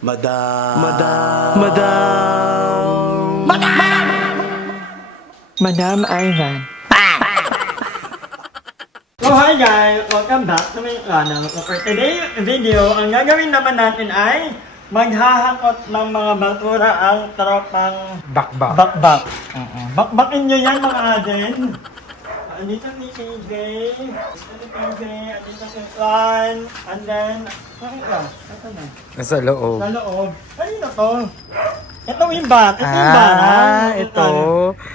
Madam. Madam Ivan. So hi guys! Welcome back to my channel. So for today's video, ang gagawin naman natin ay maghahakot ng mga basura ang tropang bakbak. Bakbakin nyo yan mga aden. Andito si PJ, andito si Juan, and then, ito na. Nasa loob. Sa loob. Kanino to? Ito yung bat. Ito yung barang. Ito.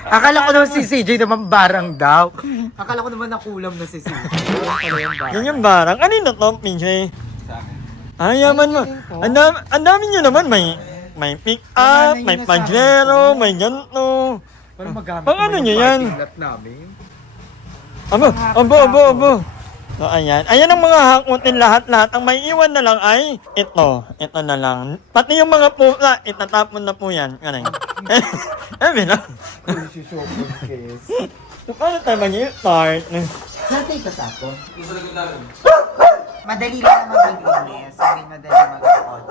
Akala ko naman si CJ naman barang daw. Akala ko naman nakulam na si CJ. Yan yung barang. Kanino to, PJ? Ay, yaman mo. Ang dami nyo naman. May pick-up, may pajero, may ganito. Para magamit Pang ano naman nyo yung yan? parking lot namin. Abo. So, ayan. Ayan ang mga hakutin lahat-lahat. Ang may iwan na lang ay ito. Ito na lang. Pati yung mga pusa, itatapon na po yan. Ganun. Ebe na. So, paano tayo mag-i-start? Saan tayo kasako? Madali lang naman maglinis. Sabi madali mag-akot.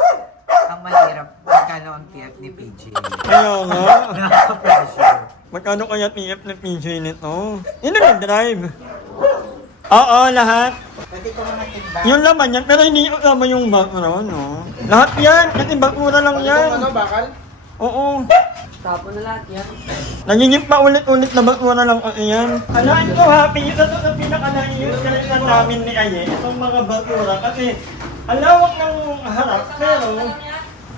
Ang mahirap, magkano ang TF ni PJ. Kaya nga. Nakaka-pressure. Magkano kaya TF na PJ nito? Yun na drive. Oo, lahat. Pwede ko mga timba. Yung laman yan, pero hindi kasama yung bakura, no? Lahat yan, kasi bakura lang yan. bakal? Oo. Tapon na lahat yan. Nagiging pa ulit-ulit na bakura lang kasi yan. Alam ko happy, ito sa pinaka-naius kalitan namin ni Aye, itong mga bakura. Kasi, alawak ng harap, pero...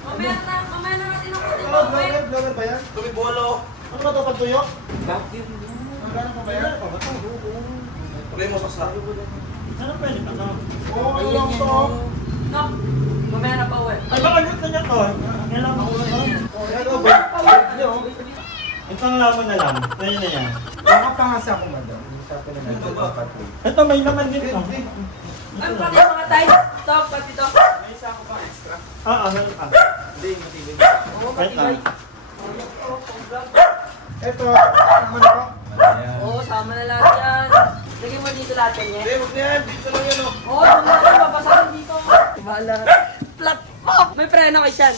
Mamaya na natin ako din. Vlogger ba yan? Tumibolo. Ano ba ito patuyok? Vacuum. Ano ba yan? Play mo sa slap. Ano pwede pa to? Oo, ano lang to? No. Mamaya na pa uwi. Ay, baka gusto niya to. Kailangan ko ito. Yan o, bird niyo. Itong laman na lang. Sa'yo na yan. Nakapangasa ako, madam. Sabi na natin papatuloy. Ito, may laman din to. Ay, pati yung mga tayo. Stop, pati to. Meron pa. Oo, Wait matibay. lang. Ito, ano ko? Oo, sama na lahat yan. Lagyan mo dito lahat yan. Hindi, huwag na yan. Dito lang yan o. Oo, dun natin papasakin dito. Bahala. Flat pop! May preno kay Sean.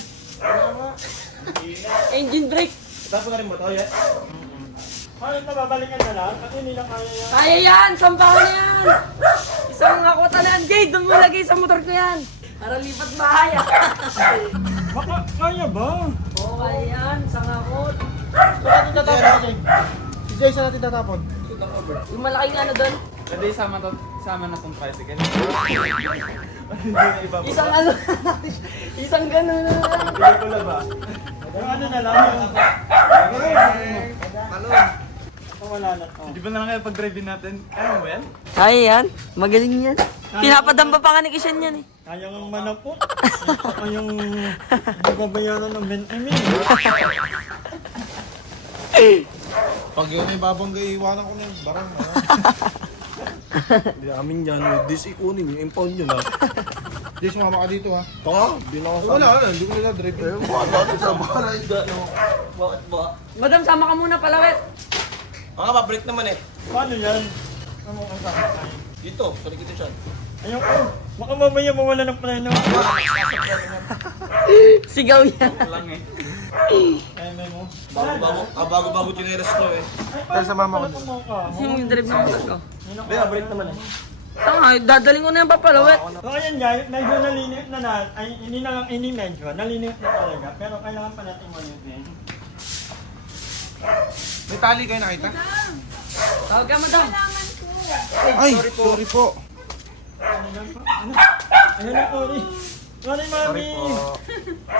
Engine brake. Tapos na rin mo to, yan. Ano ito, babalikan na lang? Kasi hindi lang kaya yan. Kaya yan! Sampahan na yan! Isang ako talaan, Jay! Doon mo lagay sa motor ko yan! Para lipat bahay ah! Baka, kaya ba? Oo, kaya yan! Isang akot! Saan natin tatapon? Si Jay, saan natin tatapon? Yung malaking ano doon? Pwede sama na tong tricycle. Isang ano isang gano'n na lang. Yung ano na lang yung... Wala na to. Di ba na lang kayo pag-drive natin? Kaya mo ba yan? Kaya yan. Magaling yan. Pinapadamba pa nga ni Kishan yan eh. Kaya nga manapot. Saka yung babayaran ng Benjamin. Pag yun ay babanggay, iwanan ko na yung barang. Hindi amin yan. This ikunin yung impound nyo na. Jay, sumama ka dito ha. Tanga, di na ako sama. Wala, hindi ko nila drive. Bakit sa bahala isda no? Bakit ba? Madam, sama ka muna palawet. Mga pa-break naman eh. Paano yan? Ano ang sabi tayo? Dito, sorry kita siya. Ayun ko. Baka mamaya mawala ng preno. Sigaw yan. Lang eh. Eme mo. Bago-bago chineras nyo eh. Ay, sa mama ko. Sino yung drive ng motor ko? Hindi, break naman eh. Tanga, dadaling ko na yung papalawet. So ayan guys, medyo nalinis na na. Ay, hindi na lang, hindi medyo. Nalinis na talaga. Pero kailangan pa natin malinis. May tali kayo nakita? Tawag ka, madam. Ay, sorry po. Ayun na, sorry. Sorry, mami.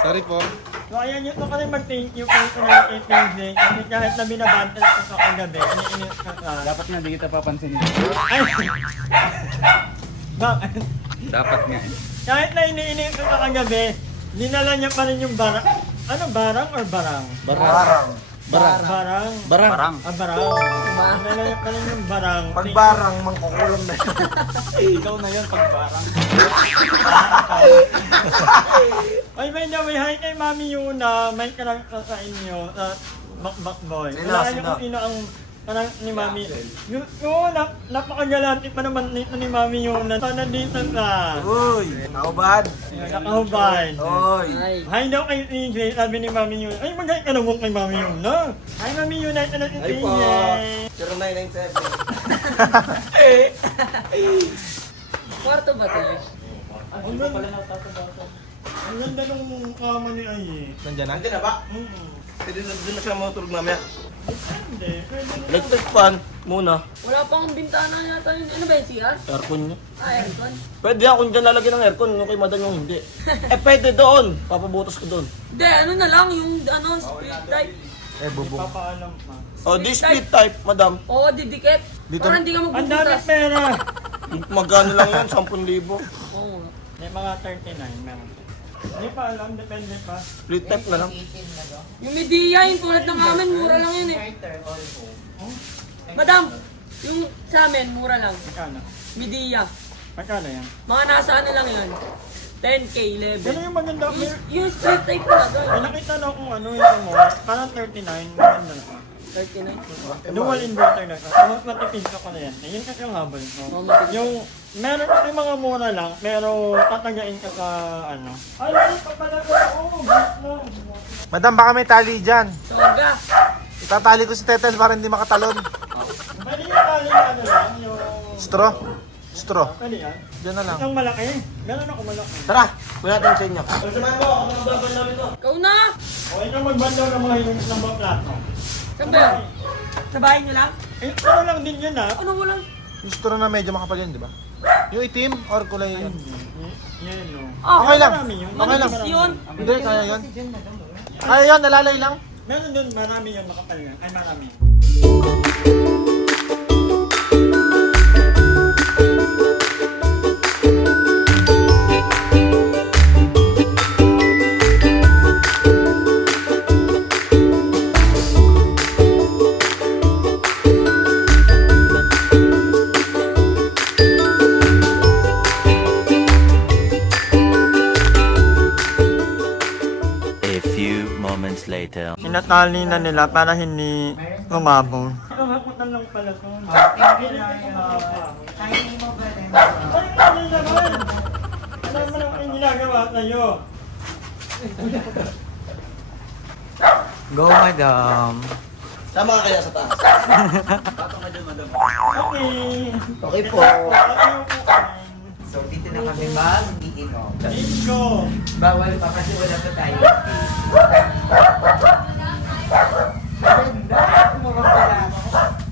Sorry po. So ayan, yun ko rin mag-thank you kay Kuya APJ. Kasi kahit na binabantal ko sa kagabi, iniinis ka ka. Dapat nga di kita papansinin. Ay! Bakit? Dapat nga eh. Kahit na iniinis ko sa kagabi, dinala niya pa rin yung barang. Ano, barang or barang? Barang. Barang. Barang. Ah, barang. Dinala niya pa rin yung barang. Pag barang, mangkukulam na yun. Ikaw na yun pag barang. Ay, by the way, hi kay Mami Yuna. May karang sa inyo. Bakbak boy. Sino, Wala sino? kung sino ang Parang ni Mami. Yung napakagalante pa naman nito ni Mami Yuna. Sana dito ka. Uy, nakubad. Nakahubad. Uy. Ay. Hi daw kay TJ, sabi ni Mami Yuna. Ay, mag-hi ka naman kay Mami Yuna. Hi Mami Yuna, ito na si Ay po. TJ. 0997. Kwarto ba to? Ang ganda nung kama ni Ay. Nandiyan na? Nandiyan na ba? Pwede na doon na siya matulog mamaya. Hindi, pwede na. Electric fan muna. Wala pang bintana yata yun. Ano ba yung CR? Aircon niya. Aircon. Pwede yan kung dyan lalagyan ng aircon, yung kay madam yung hindi. Pwede doon. Papabutas ko doon. Hindi, ano na lang, yung split type. Bubong. Papaalam pa. Oh, di split type, madam. Oo, didikit. Dito- Para hindi ka Ang dami magbubutas. pera. Magkano lang yan? 10,000. Oo. May mga 39 meron. Hindi pa alam, depende pa. Split type na lang. Yung media, yung tulad ng amin, mura lang yun eh. Madam, yung sa amin, mura lang. Magkano? Media. Magkano yan? Mga nasa ano lang yun. 10K, 11. Ganun yung maganda. Yung split type na doon. May nakita na kung ano yung mo. Parang 39, maganda na. 39. Dual inverter na ka. So, matipid ka ko na yan. Ayun kasi yung habol ko. Oo, matipid. Yung, meron kasi mga mura lang, pero tatagain ka sa ano. Ay, ay, papalaga ako. Madam, baka may tali dyan. Soga. Itatali ko si Tetel para hindi makatalon. Pwede yung tali na ano lang, yung... Straw? Straw. Pwede yan. Dyan na lang. Ang malaki. Meron ako malaki. Tara, kuya natin sa inyo. Ikaw na! Okay na magbandaw ng mga hinunis ng mga plato. Saan ba yun? Sa bahay niyo lang? Eh, ano lang din yun ha? Ano walang? Yung straw na medyo makapal yun, di ba? Yung itim or kulay yun? Yellow. Ah, Okay lang. Marami yun. Okay lang. manipis yun. Hindi, kaya yun. Kaya yun, nalalay lang. Meron dun, marami yun, makapal yun. Ay, marami. A few moments later. Inatali na nila para hindi lumabong. Ang haputan lang pala to. Kaya mo ba rin? Ay, ano naman? Alam mo naman yung ginagawa sa'yo. Go, madam. Tama ka kaya sa taas. Okay. Okay po. So, dito na kami mag-iinom. Let's go. Bawal pa kasi wala pa tayo.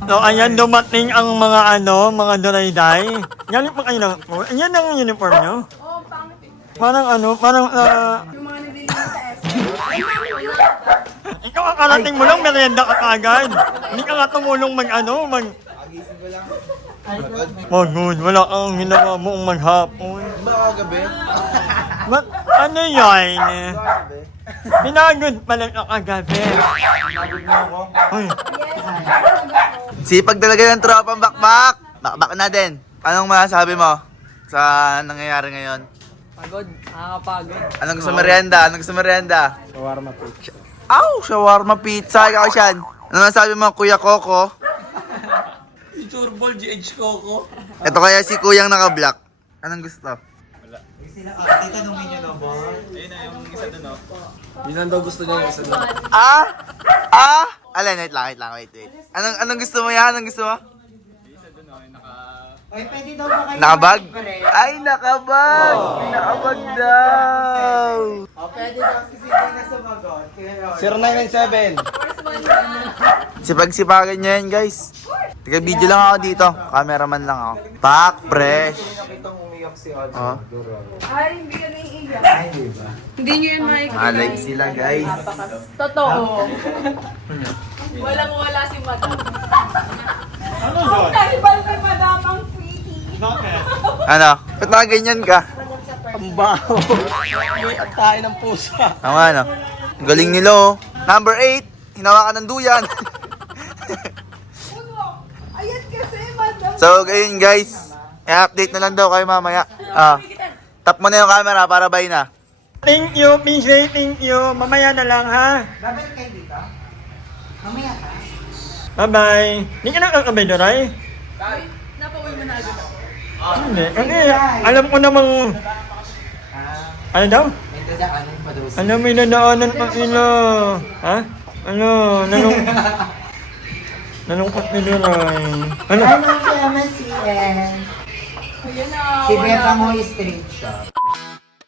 So, ayan, dumating ang mga mga durayday. Yan pa kayo ng... Yan ang uniform nyo? Oo, pangit eh. Parang parang... Yung mga nililinis sa SM. ikaw akarating mo lang, merienda ka kaagad. Hindi ka nga tumulong mag... Magod, wala kang ginawa moong maghapon. Di ba kagabi? Ba't ano yan? Binagod pala ka kagabi. Uy, Sipag talaga ng tropang bakbak. Bakbak na din. Anong masasabi mo sa nangyayari ngayon? Pagod. Nakakapagod. Anong gusto merienda? Anong gusto merienda? Shawarma pizza. Aw! Shawarma pizza. Ikaw siyan. Ano masasabi mo, Kuya Coco? Turbol GH Coco. Ito kaya si Kuyang naka-black. Anong gusto? Yun ang daw gusto niya yung isa doon. Ah? Alin, wait lang. Anong gusto mo yan? Anong gusto mo? Oy, pwede daw ba kayo? Nakabag? Pare? Ay, nakabag! Nakabag daw! O, pwede daw si Sige na sumagot. 0997. Sipag-sipagan nyo yan, guys. Tiga video lang ako dito. Cameraman lang ako. Pak, fresh. Oh. Ay, hindi ka naiiyak. Ay, di ba? Hindi nyo yun makikita. Alive sila, guys. Totoo. Walang-wala si Madam. ano yun? Kanibal kay Madam ang pretty. Bakit? Ano? Ba't nakaganyan ka? Ang baho. May atay ng pusa. Tama, ano? Galing nila, oh. Number 8, hinawakan ng duyan. Ayan kasi, Madam. So, ayun, guys. I-update na lang daw kayo mamaya. Tap mo na yung camera para bye na. Thank you, PJ, thank you. Mamaya na lang, ha? Babalik kayo dito? Mamaya ka? Bye-bye. Hindi ka nakakabay, Doray? Napauwi mo na agad ako. Hindi. Kasi alam ko namang... Ano daw? May dadaanan pa daw siya. Ano may nadaanan pa sila? Ha? Ano? Nalungkot ni Doray. Ano? Ano siya, Masien? Ayan na. Si Beba mo street shop.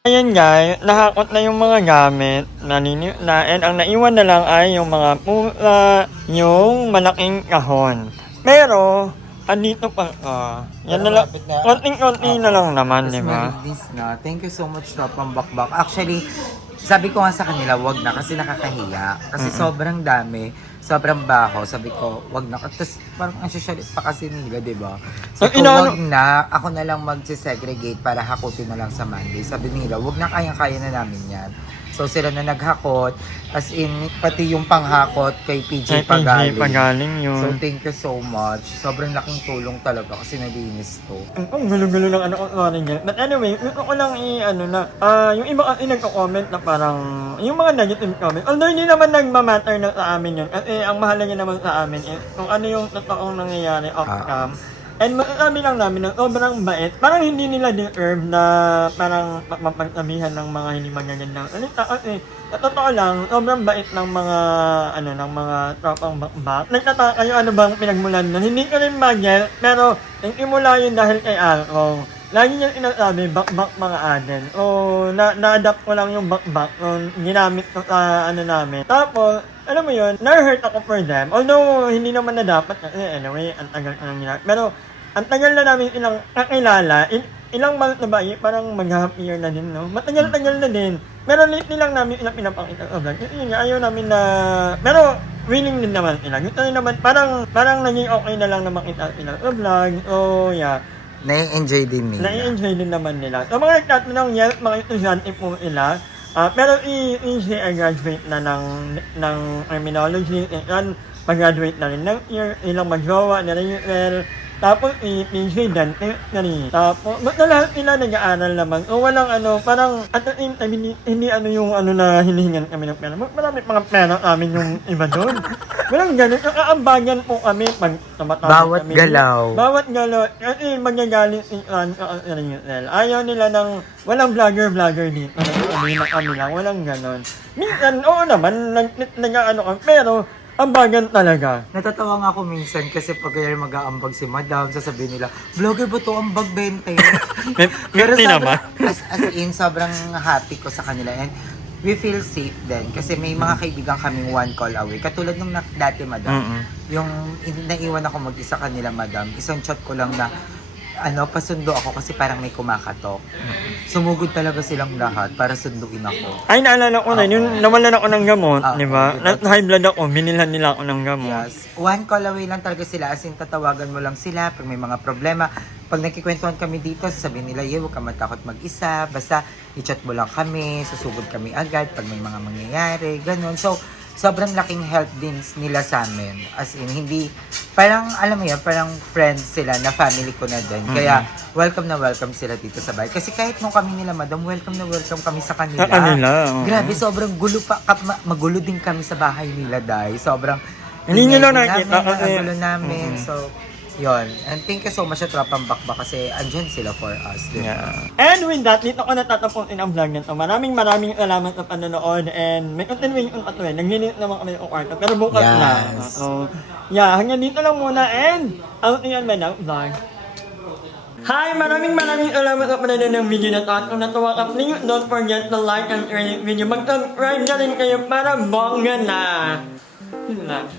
Ayan guys, nakakot na yung mga gamit na and ang naiwan na lang ay yung mga pula, yung malaking kahon. Pero, andito pa yan na lang, konting-konti na lang naman, di ba? This na. Thank you so much sa pambakbak. Actually, sabi ko nga sa kanila, wag na kasi nakakahiya. Kasi sobrang dami, sobrang baho. Sabi ko, wag na. Tapos parang ang social pa kasi nila, di ba? Sabi ko, wag na. Ako na lang mag-segregate para hakutin na lang sa Monday. Sabi nila, wag na, kayang-kaya na namin yan. So sila na naghakot, as in, pati yung panghakot kay PJ Pagaling. Pagaling yun. So thank you so much. Sobrang laking tulong talaga kasi nalinis to. Ang gulo-gulo ng ano ko niya. But anyway, gusto ko lang yung iba kasi nagko-comment na parang, yung mga negative comment, although hindi naman nagmamatter na sa amin yun. Kasi ang mahalaga naman sa amin is kung ano yung totoong nangyayari off-cam. And masasabi lang namin na sobrang bait. Parang hindi nila deserve na parang mapagsabihan ng mga hindi magagandang salita. Kasi sa totoo lang, sobrang bait ng mga ng mga tropang bakbak. Nagtataka kayo ano bang pinagmulan nun. Hindi ko rin magel, pero nagsimula yun dahil kay Alco. Lagi niyang inasabi, bakbak mga Aden. So, na-adapt ko lang yung bakbak nung ginamit ko sa namin. Tapos, alam mo yun, na-hurt ako for them. Although, hindi naman na dapat kasi anyway, ang tagal ko nang ginamit. Pero, ang tagal na namin ilang kakilala, ilang month na ba, parang mag-half year na din, no? Matagal-tagal na din. Pero lately lang namin ilang pinapakita sa vlog. Kasi yun nga, ayaw namin na... Pero, willing din naman sila. Ito naman, parang naging okay na lang na makita sila sa vlog. So, yeah. Nai-enjoy din nila. Nai-enjoy din naman nila. So, mga nagtatanong, yes, mga estudyante po sila. Pero i-say I graduate na ng criminology. And pag-graduate na rin ng year, ilang mag-jowa na rin well. Tapos i-PG dante na rin. Tapos, ba't na lahat nila nag-aaral naman? O walang parang at the same time, hindi yung na hinihingan kami ng pera. Marami mga pera amin yung iba doon. Walang ganun. Nakaambagan po kami pag tumatawag Bawat kami. galaw. Bawat galaw. Kasi magagalit si ayaw nila ng walang vlogger dito. Sabihin na kami lang. Walang ganun. Minsan, oo naman, nag-ano kami. Pero, ambagan talaga. Natatawa nga ako minsan kasi pag kaya mag-aambag si Madam, sasabihin nila, vlogger ba to ambag 20? Pero naman. as in, sobrang happy ko sa kanila and we feel safe din kasi may mga kaibigan kaming one call away. Katulad nung dati, Madam, yung naiwan ako mag-isa kanila, Madam, isang chat ko lang na pasundo ako kasi parang may kumakatok. Sumugod talaga silang lahat para sunduin ako. Ay, naalala ko na, yung nawalan ako ng gamot, di ba? diba? High blood ako, binilhan nila ako ng gamot. Yes. One call away lang talaga sila. As in, tatawagan mo lang sila pag may mga problema. Pag nakikwentuhan kami dito, sasabihin nila, huwag ka matakot mag-isa. Basta, i-chat mo lang kami, susugod kami agad pag may mga mangyayari, ganun. So, sobrang laking help din nila sa amin. As in, hindi, parang, alam mo yan, parang friends sila, na family ko na din. Kaya, welcome na welcome sila dito sa bahay. Kasi kahit nung kami nila, Madam, welcome na welcome kami sa kanila. Sa kanila, oo. Grabe, sobrang gulo pa, magulo din kami sa bahay nila, dahil sobrang, Hindi nyo lang ingay din nakita namin, kasi- ang gulo namin. So, yon. And thank you so much sa Tropang Bakbak kasi andyan sila for us. Diba? Yeah. And with that, dito ko natatapusin ang vlog nito. Maraming salamat sa panonood and may continuation at way. Naglinis naman kami ng kwarto pero bukas na. Yes. So, yeah, hanggang dito lang muna and out yan man ang vlog. Hi! Maraming salamat sa panonood ng video na to. At kung natuwa ka, please don't forget to like and share the video. Mag-subscribe na rin kayo para bongga na. Yun lang.